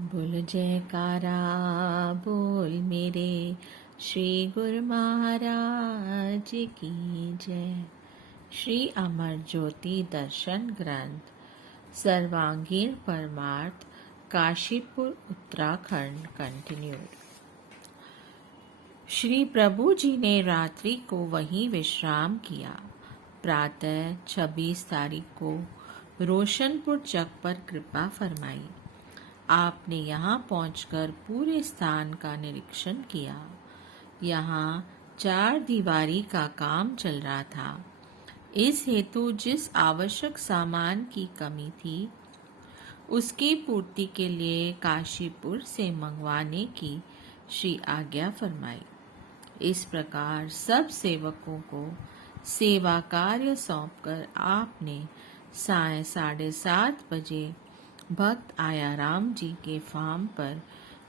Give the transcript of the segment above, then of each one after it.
बोल जयकारा बोल मेरे श्री गुरु महाराज की जय। श्री अमर ज्योति दर्शन ग्रंथ सर्वांगीण परमार्थ काशीपुर उत्तराखंड कंटिन्यूड। श्री प्रभु जी ने रात्रि को वहीं विश्राम किया। प्रातः 26 तारीख को रोशनपुर चक पर कृपा फरमाई। आपने यहाँ पहुंचकर पूरे स्थान का निरीक्षण किया। यहाँ 4 दीवारी का काम चल रहा था। इस हेतु जिस आवश्यक सामान की कमी थी उसकी पूर्ति के लिए काशीपुर से मंगवाने की श्री आज्ञा फरमाई। इस प्रकार सब सेवकों को सेवा कार्य सौंपकर आपने साय 7:30 बजे भक्त आयाराम जी के फार्म पर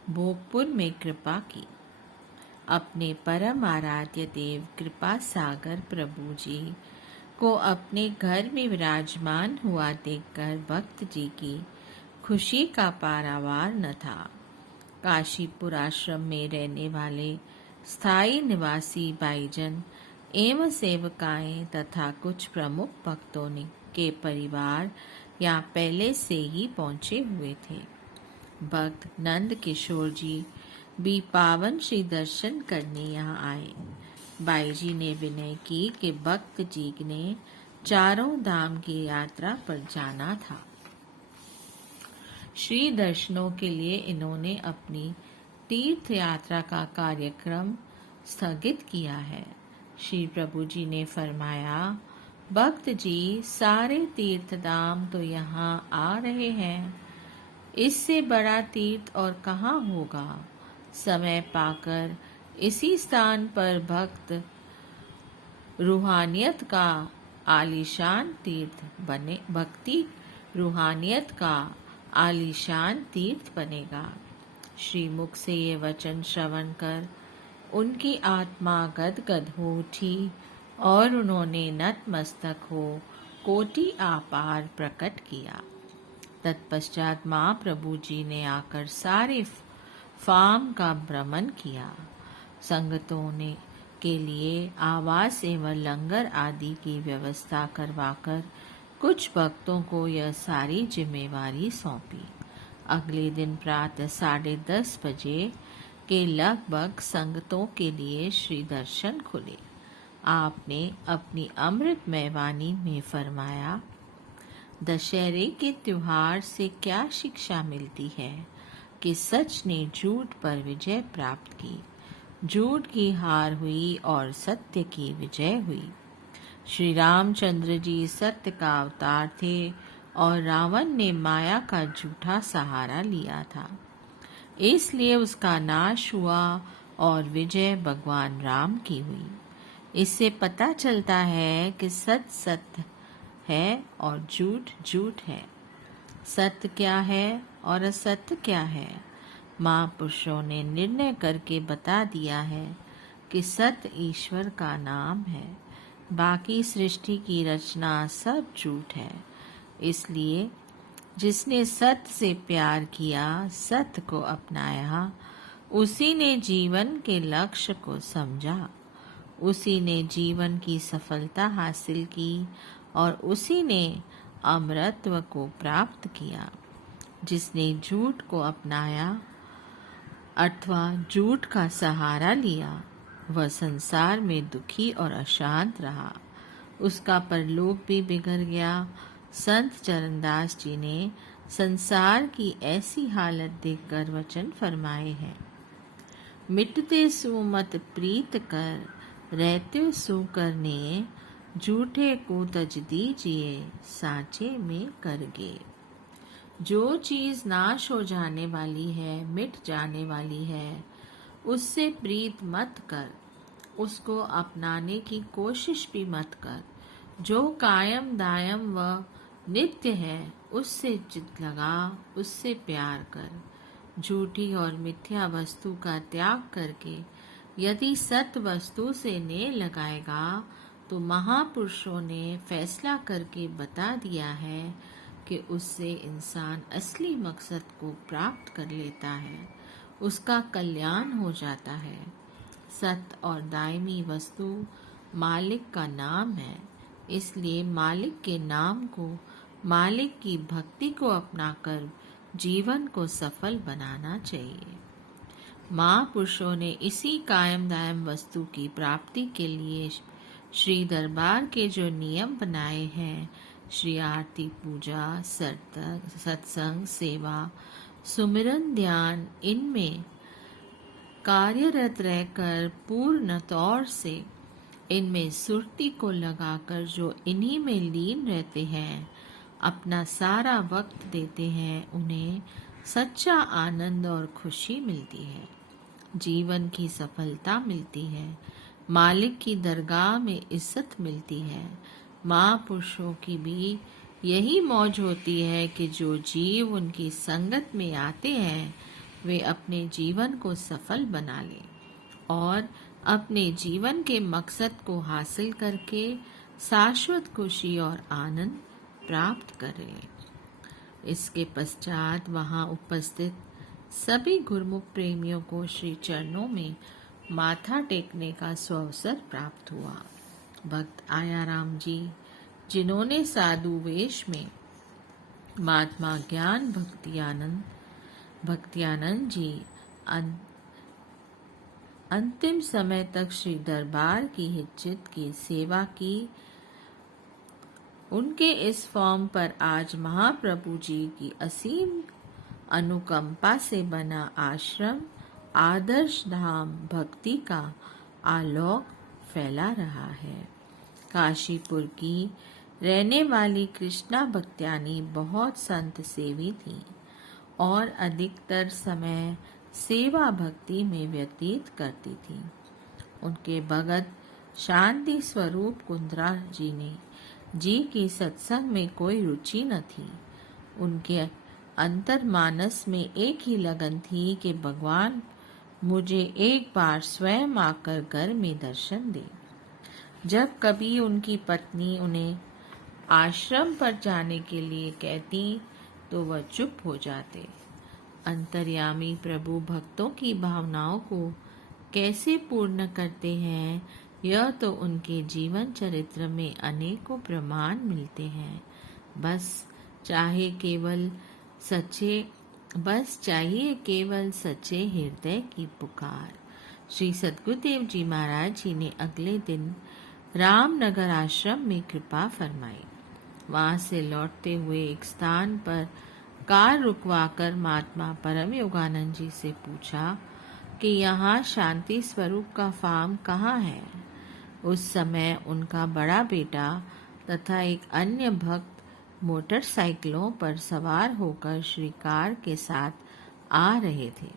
भोगपुर में कृपा की। अपने परम आराध्य देव कृपा सागर प्रभु जी को अपने घर में विराजमान हुआ देखकर भक्त जी की खुशी का पारावार न था। काशीपुर आश्रम में रहने वाले स्थायी निवासी भाईजन एवं सेवकाएं तथा कुछ प्रमुख भक्तों के परिवार यहाँ पहले से ही पहुंचे हुए थे। भक्त नंद किशोर जी भी पावन श्री दर्शन करने यहाँ आए। बाई जी ने विनय की कि भक्त जी ने चारों धाम की यात्रा पर जाना था। श्री दर्शनों के लिए इन्होंने अपनी तीर्थ यात्रा का कार्यक्रम स्थगित किया है। श्री प्रभु जी ने फरमाया, भक्त जी सारे तीर्थधाम तो यहाँ आ रहे हैं, इससे बड़ा तीर्थ और कहाँ होगा। समय पाकर इसी स्थान पर रूहानियत का आलीशान तीर्थ बनेगा। श्री मुख से ये वचन श्रवण कर उनकी आत्मा गदगद हो उठी और उन्होंने नतमस्तक हो कोटि आभार प्रकट किया। तत्पश्चात माँ प्रभु जी ने आकर सारे फार्म का भ्रमण किया। संगतों ने के लिए आवास एवं लंगर आदि की व्यवस्था करवाकर कुछ भक्तों को यह सारी जिम्मेवारी सौंपी। अगले दिन प्रातः 10:30 बजे के लगभग संगतों के लिए श्री दर्शन खुले। आपने अपनी अमृतमय वाणी में फरमाया, दशहरे के त्योहार से क्या शिक्षा मिलती है कि सच ने झूठ पर विजय प्राप्त की, झूठ की हार हुई और सत्य की विजय हुई। श्री रामचंद्र जी सत्य का अवतार थे और रावण ने माया का झूठा सहारा लिया था, इसलिए उसका नाश हुआ और विजय भगवान राम की हुई। इससे पता चलता है कि सत्य सत्य है और झूठ झूठ है। सत्य क्या है और असत्य क्या है, महापुरुषों ने निर्णय करके बता दिया है कि सत्य ईश्वर का नाम है, बाकी सृष्टि की रचना सब झूठ है। इसलिए जिसने सत्य से प्यार किया, सत्य को अपनाया, उसी ने जीवन के लक्ष्य को समझा, उसी ने जीवन की सफलता हासिल की और उसी ने अमरत्व को प्राप्त किया। जिसने झूठ को अपनाया अथवा झूठ का सहारा लिया, वह संसार में दुखी और अशांत रहा, उसका परलोक भी बिगड़ गया। संत चरणदास जी ने संसार की ऐसी हालत देखकर वचन फरमाए हैं, मिटते सु मत प्रीत कर, रहते सु करने, झूठे को तज दीजिए, साचे में करगे। जो चीज नाश हो जाने वाली है, मिट जाने वाली है, उससे प्रीत मत कर, उसको अपनाने की कोशिश भी मत कर। जो कायम दायम व नित्य है, उससे चित लगा, उससे प्यार कर। झूठी और मिथ्या वस्तु का त्याग करके यदि सत्य वस्तु से नेह लगाएगा तो महापुरुषों ने फैसला करके बता दिया है कि उससे इंसान असली मकसद को प्राप्त कर लेता है, उसका कल्याण हो जाता है। सत्य और दायमी वस्तु मालिक का नाम है, इसलिए मालिक के नाम को, मालिक की भक्ति को अपनाकर जीवन को सफल बनाना चाहिए। महापुरुषों ने इसी कायम दायम वस्तु की प्राप्ति के लिए श्री दरबार के जो नियम बनाए हैं, श्री आरती, पूजा, सत्संग, सेवा, सुमिरन, ध्यान, इनमें कार्यरत रहकर पूर्ण तौर से इनमें सुरती को लगाकर जो इन्हीं में लीन रहते हैं, अपना सारा वक्त देते हैं, उन्हें सच्चा आनंद और खुशी मिलती है, जीवन की सफलता मिलती है, मालिक की दरगाह में इज्जत मिलती है। महापुरुषों की भी यही मौज होती है कि जो जीव उनकी संगत में आते हैं वे अपने जीवन को सफल बना लें और अपने जीवन के मकसद को हासिल करके शाश्वत खुशी और आनंद प्राप्त करें। इसके पश्चात वहां उपस्थित सभी गुरुमुख प्रेमियों को श्री चरणों में माथा टेकने का सुअवसर प्राप्त हुआ। भक्त आयाराम जी, जिन्होंने साधु वेश में महात्मा ज्ञान भक्तियानंद जी अंतिम समय तक श्री दरबार की हिज्जत की सेवा की, उनके इस फॉर्म पर आज महाप्रभु जी की असीम अनुकंपा से बना आश्रम आदर्श धाम भक्ति का आलोक फैला रहा है। काशीपुर की रहने वाली कृष्णा भक्त्यानी बहुत संत सेवी थी और अधिकतर समय सेवा भक्ति में व्यतीत करती थी। उनके भगत शांति स्वरूप कुंद्रा जी की सत्संग में कोई रुचि न थी। उनके अंतर्मानस में एक ही लगन थी कि भगवान मुझे एक बार स्वयं आकर घर में दर्शन दे। जब कभी उनकी पत्नी उन्हें आश्रम पर जाने के लिए कहती तो वह चुप हो जाते। अंतर्यामी प्रभु भक्तों की भावनाओं को कैसे पूर्ण करते हैं, यह तो उनके जीवन चरित्र में अनेकों प्रमाण मिलते हैं। बस चाहिए केवल सच्चे हृदय की पुकार। श्री सद्गुरुदेव जी महाराज जी ने अगले दिन रामनगर आश्रम में कृपा फरमाई। वहां से लौटते हुए एक स्थान पर कार रुकवाकर महात्मा परम योगानंद जी से पूछा कि यहाँ शांति स्वरूप का फार्म कहाँ है। उस समय उनका बड़ा बेटा तथा एक अन्य भक्त मोटरसाइकिलों पर सवार होकर श्री कार के साथ आ रहे थे।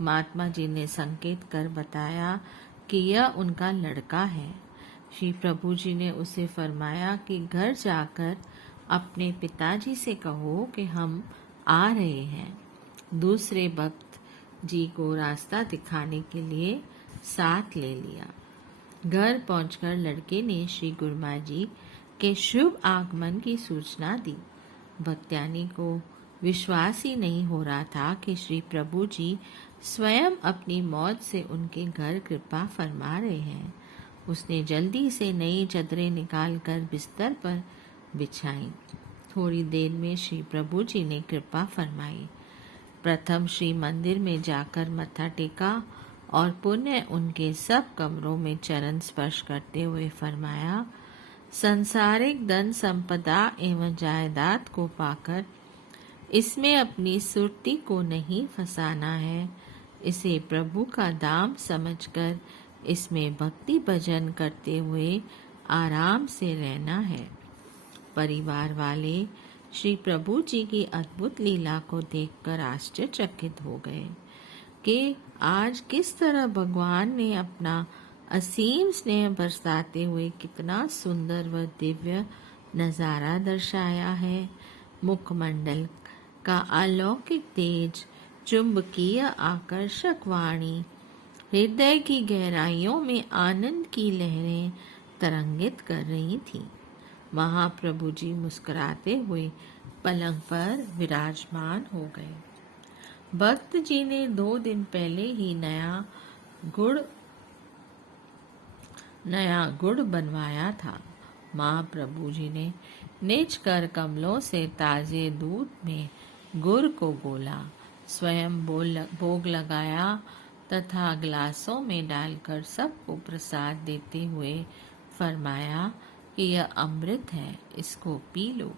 महात्मा जी ने संकेत कर बताया कि यह उनका लड़का है। श्री प्रभु जी ने उसे फरमाया कि घर जाकर अपने पिताजी से कहो कि हम आ रहे हैं। दूसरे भक्त जी को रास्ता दिखाने के लिए साथ ले लिया। घर पहुंचकर लड़के ने श्री गुरुमा जी के शुभ आगमन की सूचना दी। भक्त्यानी को विश्वास ही नहीं हो रहा था कि श्री प्रभु जी स्वयं अपनी मौत से उनके घर कृपा फरमा रहे हैं। उसने जल्दी से नई चादरें निकालकर बिस्तर पर बिछाई। थोड़ी देर में श्री प्रभु जी ने कृपा फरमाई। प्रथम श्री मंदिर में जाकर मत्था टेका और पुनः उनके सब कमरों में चरण स्पर्श करते हुए फरमाया, संसारिक धन संपदा एवं जायदाद को पाकर इसमें अपनी सुरती को नहीं फंसाना है। इसे प्रभु का दाम समझकर इसमें भक्ति भजन करते हुए आराम से रहना है। परिवार वाले श्री प्रभु जी की अद्भुत लीला को देखकर आश्चर्यचकित हो गए कि आज किस तरह भगवान ने अपना असीम स्नेह बरसाते हुए कितना सुंदर व दिव्य नजारा दर्शाया है। मुखमंडल का अलौकिक तेज, चुंबकीय आकर्षक वाणी, हृदय की गहराइयों में आनंद की लहरें तरंगित कर रही थी। महाप्रभु जी मुस्कुराते हुए पलंग पर विराजमान हो गए। भक्त जी ने 2 दिन पहले ही नया गुड़ बनवाया था। महाप्रभु जी ने निज कर कमलों से ताजे दूध में गुड़ को गोला, स्वयं भोग लगाया तथा ग्लासों में डालकर सबको प्रसाद देते हुए फरमाया कि यह अमृत है, इसको पी लो।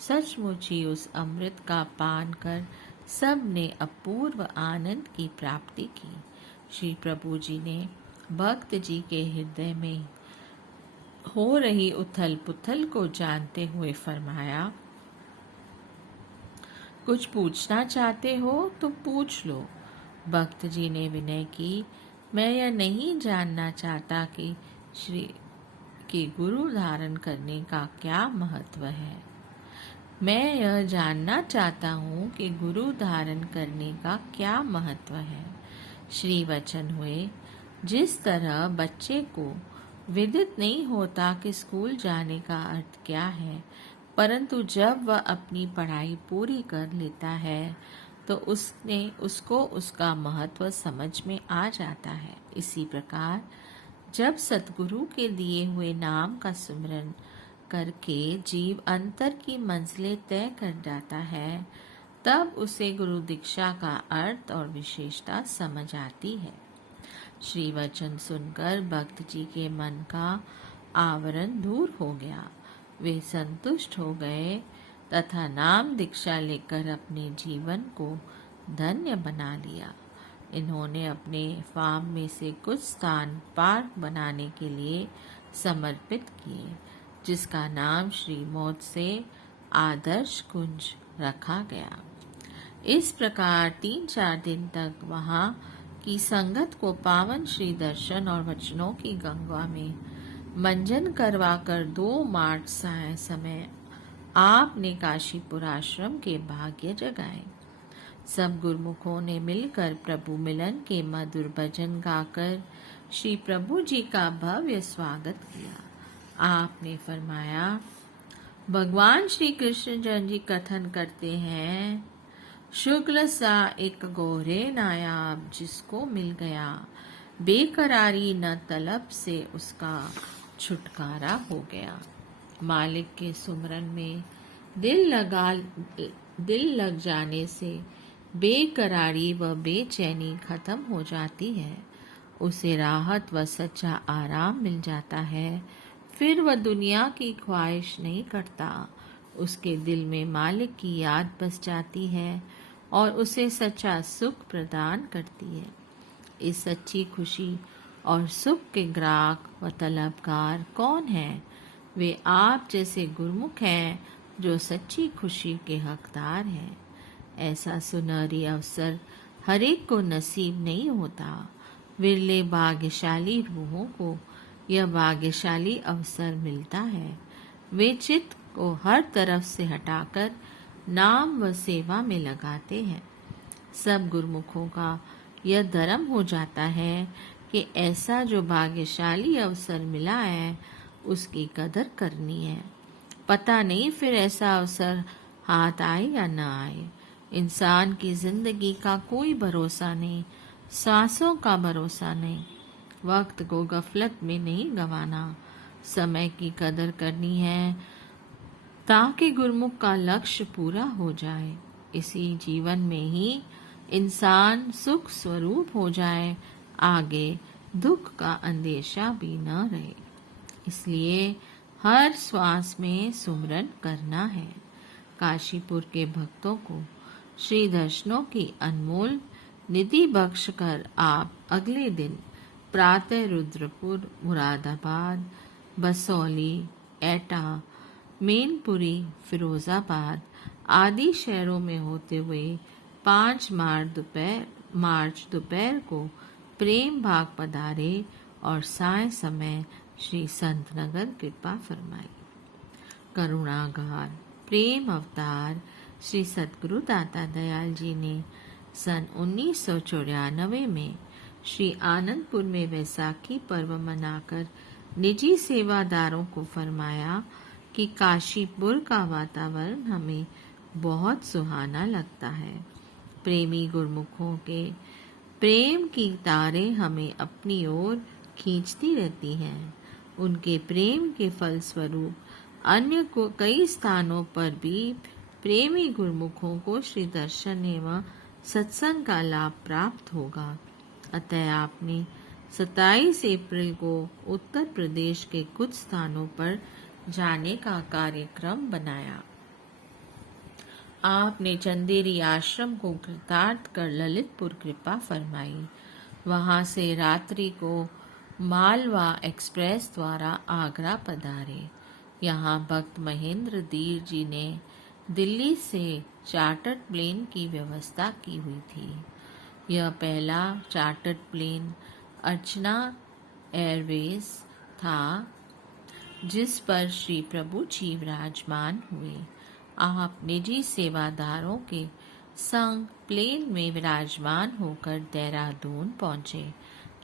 सचमुच ही उस अमृत का पान कर सब ने अपूर्व आनंद की प्राप्ति की। श्री प्रभु जी ने भक्त जी के हृदय में हो रही उथल पुथल को जानते हुए फरमाया, कुछ पूछना चाहते हो तो पूछ लो। भक्त जी ने विनय की, मैं यह नहीं जानना चाहता कि गुरु धारण करने का क्या महत्व है। मैं यह जानना चाहता हूँ कि गुरु धारण करने का क्या महत्व है। श्री वचन हुए, जिस तरह बच्चे को विदित नहीं होता कि स्कूल जाने का अर्थ क्या है, परंतु जब वह अपनी पढ़ाई पूरी कर लेता है तो उसको उसका महत्व समझ में आ जाता है। इसी प्रकार जब सतगुरु के दिए हुए नाम का सुमिरन करके जीव अंतर की मंजिलें तय कर जाता है, तब उसे गुरु दीक्षा का अर्थ और विशेषता समझ आती है। श्री वचन सुनकर भक्त जी के मन का आवरण दूर हो गया। वे संतुष्ट हो गए तथा नाम दीक्षा लेकर अपने जीवन को धन्य बना लिया। इन्होंने अपने फार्म में से कुछ स्थान पार्क बनाने के लिए समर्पित किए, जिसका नाम श्री मौत से आदर्श कुंज रखा गया। इस प्रकार 3-4 दिन तक वहाँ की संगत को पावन श्री दर्शन और वचनों की गंगा में मंजन करवाकर 2 मार्च साय समय आपने काशीपुर आश्रम के भाग्य जगाए। सब गुरुमुखों ने मिलकर प्रभु मिलन के मधुर भजन गाकर श्री प्रभु जी का भव्य स्वागत किया। आपने फरमाया, भगवान श्री कृष्ण जी कथन करते हैं, शुक्ल सा एक गोरे नायाब जिसको मिल गया, बेकरारी न तलब से उसका छुटकारा हो गया। मालिक के सुमरन में दिल लग जाने से बेकरारी व बेचैनी खत्म हो जाती है। उसे राहत व सच्चा आराम मिल जाता है। फिर वह दुनिया की ख्वाहिश नहीं करता। उसके दिल में मालिक की याद बस जाती है और उसे सच्चा सुख प्रदान करती है। इस सच्ची खुशी और सुख के ग्राहक व तलबगार कौन है? वे आप जैसे गुरुमुख हैं जो सच्ची खुशी के हकदार हैं। ऐसा सुनहरी अवसर हर एक को नसीब नहीं होता। विरले भाग्यशाली रूहों को यह भाग्यशाली अवसर मिलता है। वे चित्त को हर तरफ से हटाकर नाम व सेवा में लगाते हैं। सब गुरुमुखों का यह धर्म हो जाता है कि ऐसा जो भाग्यशाली अवसर मिला है उसकी कदर करनी है। पता नहीं फिर ऐसा अवसर हाथ आए या न आए। इंसान की जिंदगी का कोई भरोसा नहीं, सांसों का भरोसा नहीं। वक्त को गफलत में नहीं गंवाना, समय की कदर करनी है ताकि गुरुमुख का लक्ष्य पूरा हो जाए। इसी जीवन में ही इंसान सुख स्वरूप हो जाए, आगे दुख का अंदेशा भी न रहे। इसलिए हर श्वास में सुमरन करना है। काशीपुर के भक्तों को श्री दर्शनों की अनमोल निधि बख्श कर आप अगले दिन प्रातः रुद्रपुर, मुरादाबाद, बसौली, एटा, मैनपुरी, फिरोजाबाद आदि शहरों में होते हुए 5 मार्च दोपहर को प्रेम भाग पधारे और साय समय श्री संतनगर कृपा फरमाई। करुणागार प्रेम अवतार श्री सद्गुरु दाता दयाल जी ने सन 1994 में श्री आनंदपुर में वैसाखी पर्व मनाकर निजी सेवादारों को फरमाया कि काशीपुर का वातावरण हमें बहुत सुहाना लगता है। प्रेमी गुरुमुखों के प्रेम की तारे हमें अपनी ओर खींचती रहती हैं। उनके प्रेम के फलस्वरूप अन्य को कई स्थानों पर भी प्रेमी गुरुमुखों को श्री दर्शन एवं सत्संग का लाभ प्राप्त होगा। अतः आपने 27 अप्रैल को उत्तर प्रदेश के कुछ स्थानों पर जाने का कार्यक्रम बनाया। आपने चंदेरी आश्रम को कृतार्थ कर ललितपुर कृपा फरमाई। वहां से रात्रि को मालवा एक्सप्रेस द्वारा आगरा पधारे। यहाँ भक्त महेंद्र धीर जी ने दिल्ली से चार्टर्ड प्लेन की व्यवस्था की हुई थी। यह पहला चार्टर्ड प्लेन अर्चना एयरवेज था जिस पर श्री प्रभु जी विराजमान हुए। आप निजी सेवादारों के संग प्लेन में विराजमान होकर देहरादून पहुंचे।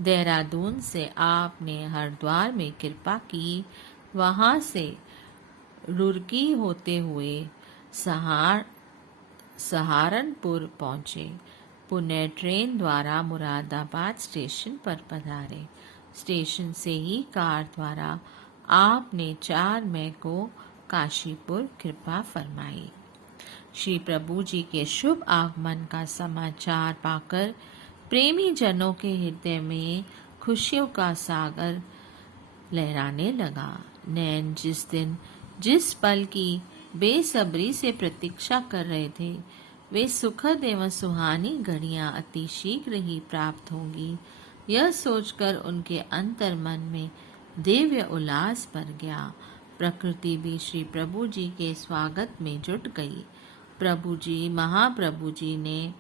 देहरादून से आपने हरिद्वार में कृपा की। वहां से रुड़की होते हुए सहारनपुर पहुंचे। पुणे ट्रेन द्वारा मुरादाबाद स्टेशन पर पधारे। स्टेशन से ही कार द्वारा आपने 4 मई को काशीपुर कृपा फरमाई। श्री प्रभु जी के शुभ आगमन का समाचार पाकर प्रेमी जनों के हृदय में खुशियों का सागर लहराने लगा। नैन जिस दिन जिस पल की बेसब्री से प्रतीक्षा कर रहे थे, वे सुखद एवं सुहानी घड़ियां अति शीघ्र ही प्राप्त होंगी, यह सोचकर उनके अंतर मन में दिव्य उल्लास भर गया। प्रकृति भी श्री प्रभु जी के स्वागत में जुट गई। प्रभु जी महाप्रभु जी ने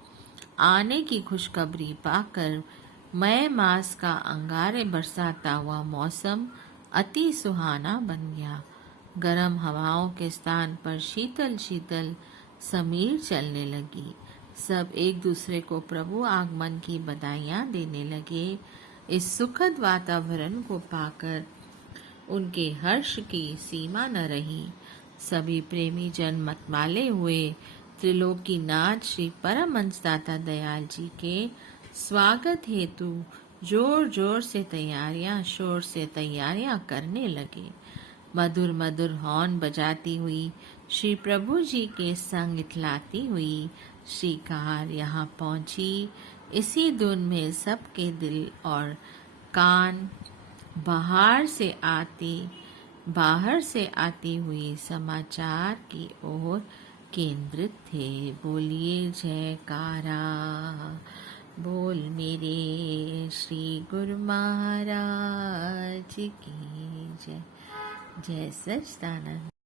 आने की खुशखबरी पाकर मई मास का अंगारे बरसाता हुआ मौसम अति सुहाना बन गया। गर्म हवाओं के स्थान पर शीतल शीतल समीर चलने लगी। सब एक दूसरे को प्रभु आगमन की बधाइयाँ देने लगे। इस सुखद वातावरण को पाकर उनके हर्ष की सीमा न रही। सभी प्रेमी जन मतवाले हुए त्रिलोकीनाथ श्री परमहंस दाता दयाल जी के स्वागत हेतु जोर जोर से तैयारियां करने लगे। मधुर मधुर हॉर्न बजाती हुई श्री प्रभु जी के संग इठलाती हुई श्री कार यहाँ पहुंची। इसी धुन में सबके दिल और कान बाहर से आती हुई समाचार की ओर केंद्रित थे। बोलिए जयकारा, बोल मेरे श्री गुरु महाराज की जय। जय सच्चिदानंद।